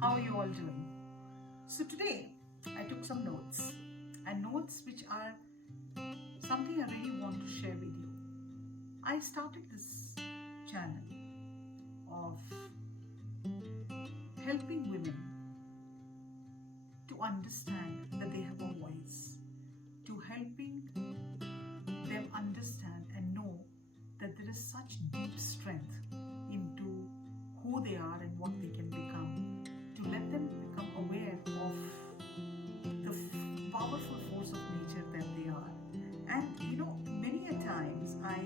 How are you all doing? So today I took some notes, and notes which are something I really want to share with you. I started this channel of helping women to understand that they have a voice, to helping them understand and know that there is such deep strength into who they are and what they can become, to let them become aware of the powerful force of nature that they are. And many a times I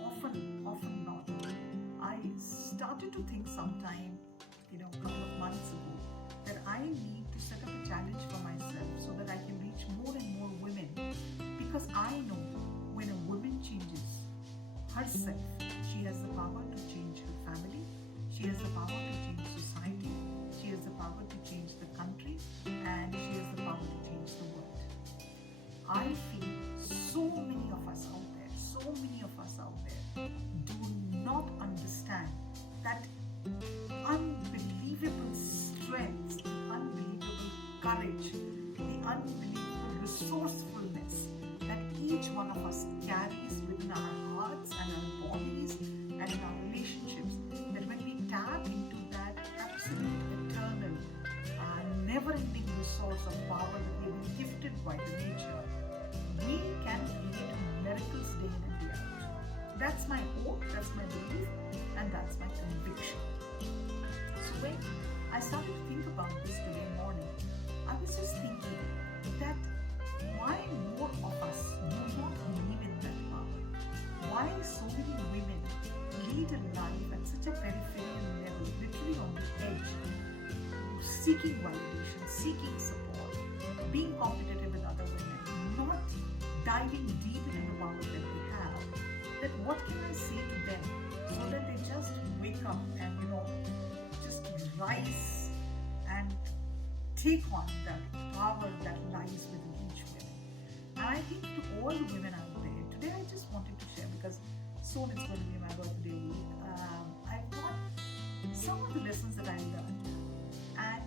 often not, I started to think sometime, a couple of months ago, that I need to set up a challenge for myself so that I can reach more and more women, because I know when a woman changes herself, she has the power to change her family, she has the power to change society, she has the power to change the country, and she has the power to change the world. I feel so many of us out there do not understand that unbelievable strength, the unbelievable courage, the unbelievable resourcefulness that each one of us carries within our hearts and our bodies and in our relationships. That when we tap into that absolute, eternal, never-ending resource of power that we've been gifted by the nature, we can create miracles day in and day out. That's my hope, that's my belief, and that's my conviction. So when I started to think about this today morning, I was just thinking that why more of us do not believe in that power? Why so many women lead a life at such a peripheral level, literally on the edge, seeking validation, seeking support, being competitive with other women, not diving deep into the power that they have? That what can I say to them so that they just wake up and just rise and take on that power that lies within each woman. And I think to all the women out there, today I just wanted to share, because soon it's going to be my birthday week. I've got some of the lessons that I learned, and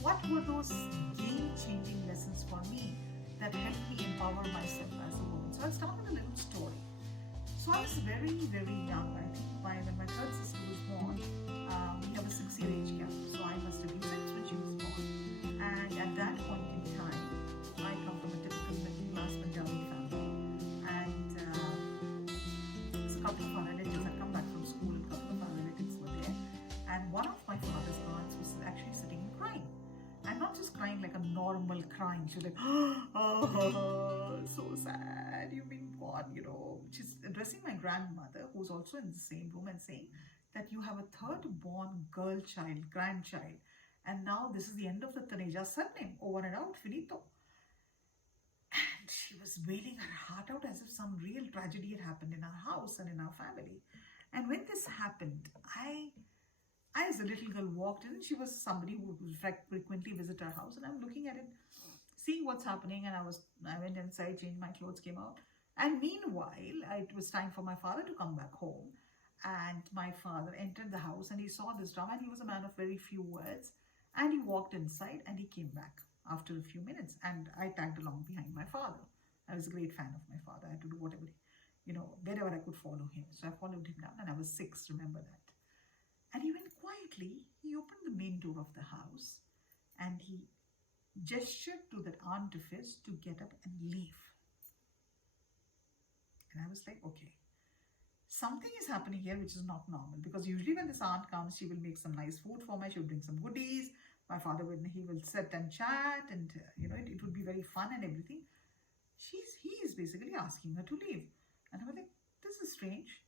what were those game-changing lessons for me that helped me empower myself as a woman. So I'll start with a little story. So I was very, very young. I think when my third sister was born, we have a 6-year age gap. So I must have been 6 when she was born. And at that point in time, I come from a typical middle-class Punjabi family. And there's a couple of our relatives had come back from school, and a couple of our relatives were there. And one of my father's aunts was actually sitting and crying. And not just crying like a normal crying. She was like, oh, so sad, you've been born, She's addressing my grandmother, who's also in the same room, and saying that you have a third born girl child, grandchild. And now this is the end of the Taneja surname, over and out, finito. And she was wailing her heart out as if some real tragedy had happened in our house and in our family. And when this happened, I as a little girl walked in, she was somebody who would frequently visit our house, and I'm looking at it, seeing what's happening, and I went inside, changed my clothes, came out. And meanwhile, it was time for my father to come back home, and my father entered the house and he saw this drama, and he was a man of very few words, and he walked inside and he came back after a few minutes, and I tagged along behind my father. I was a great fan of my father. I had to do whatever, wherever I could follow him. So I followed him down, and I was 6, remember that. And he went quietly, he opened the main door of the house, and he gestured to that aunt of his to get up and leave. And I was like, okay, something is happening here which is not normal, because usually when this aunt comes, she will make some nice food for me, she will bring some goodies, my father he will sit and chat, and it would be very fun and everything. He is basically asking her to leave. And I was like, this is strange.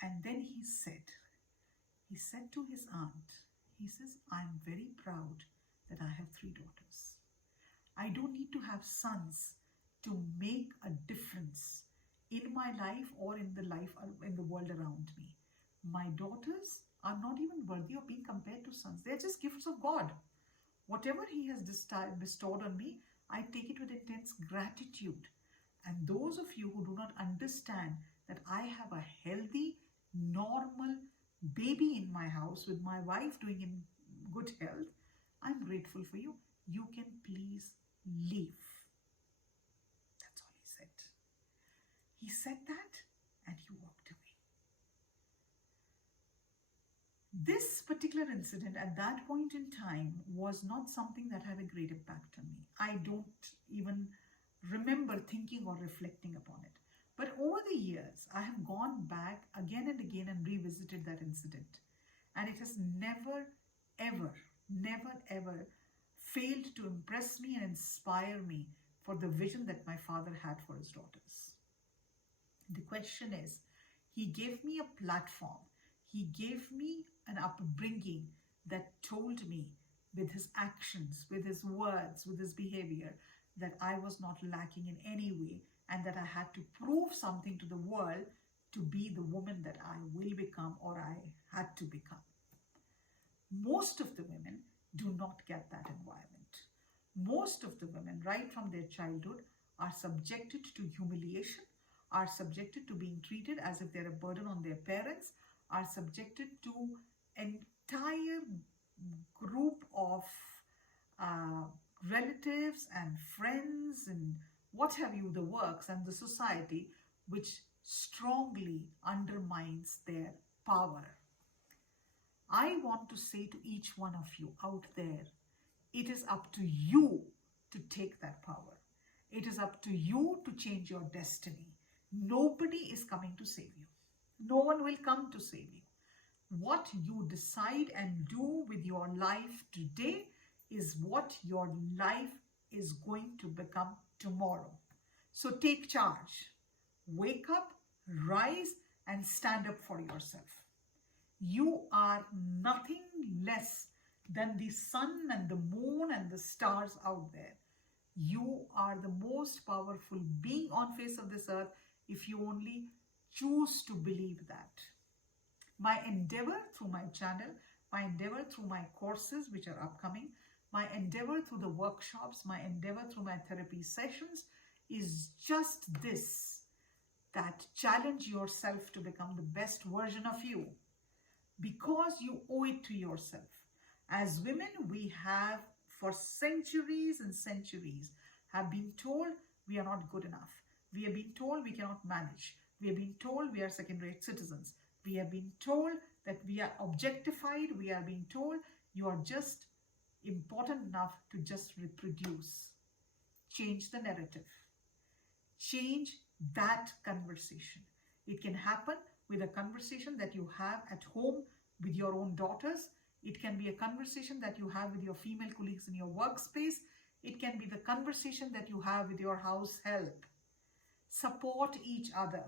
And then he said to his aunt, he says, I'm very proud that I have 3 daughters. I don't need to have sons to make a difference in my life or in the world around me. My daughters are not even worthy of being compared to sons. They're just gifts of God. Whatever he has bestowed on me, I take it with intense gratitude. And those of you who do not understand that I have a healthy, normal, baby in my house, with my wife doing in good health, I'm grateful for you. You can please leave. That's all he said. He said that and he walked away. This particular incident at that point in time was not something that had a great impact on me. I don't even remember thinking or reflecting upon it. But over the years, I have gone back again and again and revisited that incident. And it has never, ever failed to impress me and inspire me for the vision that my father had for his daughters. The question is, he gave me a platform. He gave me an upbringing that told me with his actions, with his words, with his behavior, that I was not lacking in any way and that I had to prove something to the world to be the woman that I will become or I had to become. Most of the women do not get that environment. Most of the women, right from their childhood, are subjected to humiliation, are subjected to being treated as if they're a burden on their parents, are subjected to entire group of relatives and friends and what have you, the works and the society, which strongly undermines their power. I want to say to each one of you out there, it is up to you to take that power. It is up to you to change your destiny. Nobody is coming to save you. No one will come to save you. What you decide and do with your life today is what your life is going to become tomorrow. So take charge. Wake up, rise, and stand up for yourself. You are nothing less than the sun and the moon and the stars out there. You are the most powerful being on face of this earth if you only choose to believe that. My endeavor through my channel, my endeavor through my courses which are upcoming, my endeavor through the workshops, my endeavor through my therapy sessions is just this, that challenge yourself to become the best version of you because you owe it to yourself. As women, we have for centuries and centuries have been told we are not good enough. We have been told we cannot manage. We have been told we are second-rate citizens. We have been told that we are objectified. We are being told you are just important enough to just reproduce. Change the narrative. Change that conversation. It can happen with a conversation that you have at home with your own daughters. It can be a conversation that you have with your female colleagues in your workspace. It can be the conversation that you have with your house help. Support each other.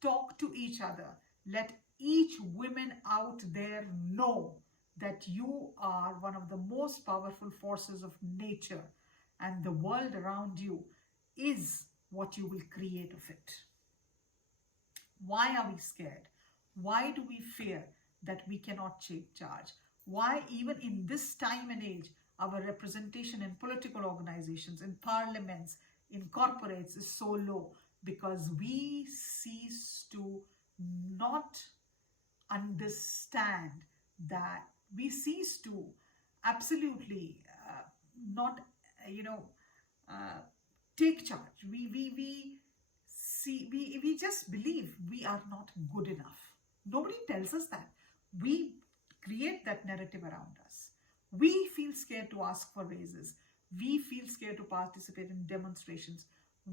Talk to each other. Let each woman out there know that you are one of the most powerful forces of nature and the world around you is what you will create of it. Why are we scared? Why do we fear that we cannot take charge? Why even in this time and age, our representation in political organizations, in parliaments, in corporates is so low? Because we cease to not understand that, we cease to absolutely not, take charge. We just believe we are not good enough. Nobody tells us that. We create that narrative around us. We feel scared to ask for raises. We feel scared to participate in demonstrations.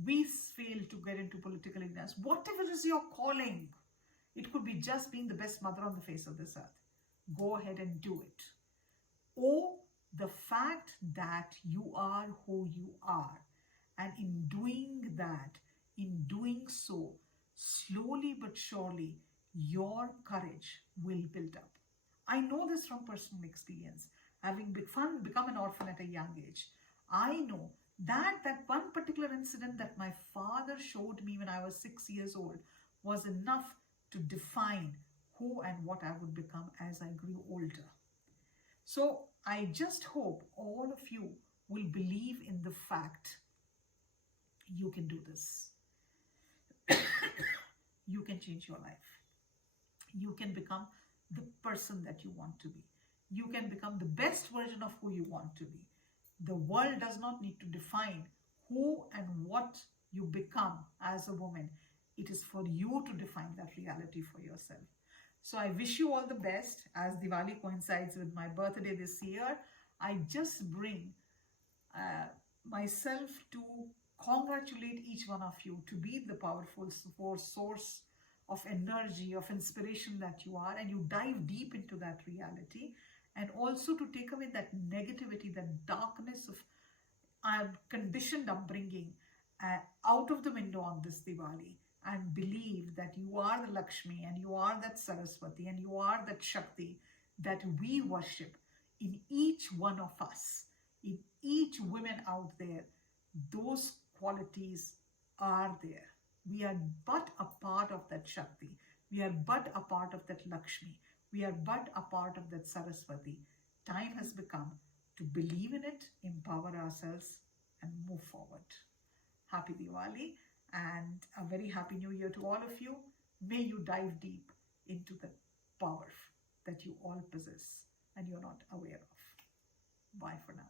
We fail to get into political ignorance. Whatever is your calling, it could be just being the best mother on the face of this earth. Go ahead and do it. Or the fact that you are who you are. And in doing that, in doing so, slowly but surely, your courage will build up. I know this from personal experience, having become an orphan at a young age. I know that one particular incident that my father showed me when I was 6 years old was enough to define who and what I would become as I grew older. So I just hope all of you will believe in the fact you can do this. You can change your life. You can become the person that you want to be. You can become the best version of who you want to be. The world does not need to define who and what you become as a woman. It is for you to define that reality for yourself. So I wish you all the best. As Diwali coincides with my birthday this year, I just bring myself to congratulate each one of you, to be the powerful source of energy, of inspiration that you are, and you dive deep into that reality, and also to take away that negativity, that darkness of conditioned upbringing out of the window on this Diwali, and believe that you are the Lakshmi and you are that Saraswati and you are that Shakti that we worship in each one of us, in each woman out there. Those qualities are there. We are but a part of that Shakti. We are but a part of that Lakshmi. We are but a part of that Saraswati. Time has become to believe in it, empower ourselves, and move forward. Happy Diwali and a very happy new year to all of you. May you dive deep into the power that you all possess and you're not aware of. Bye for now.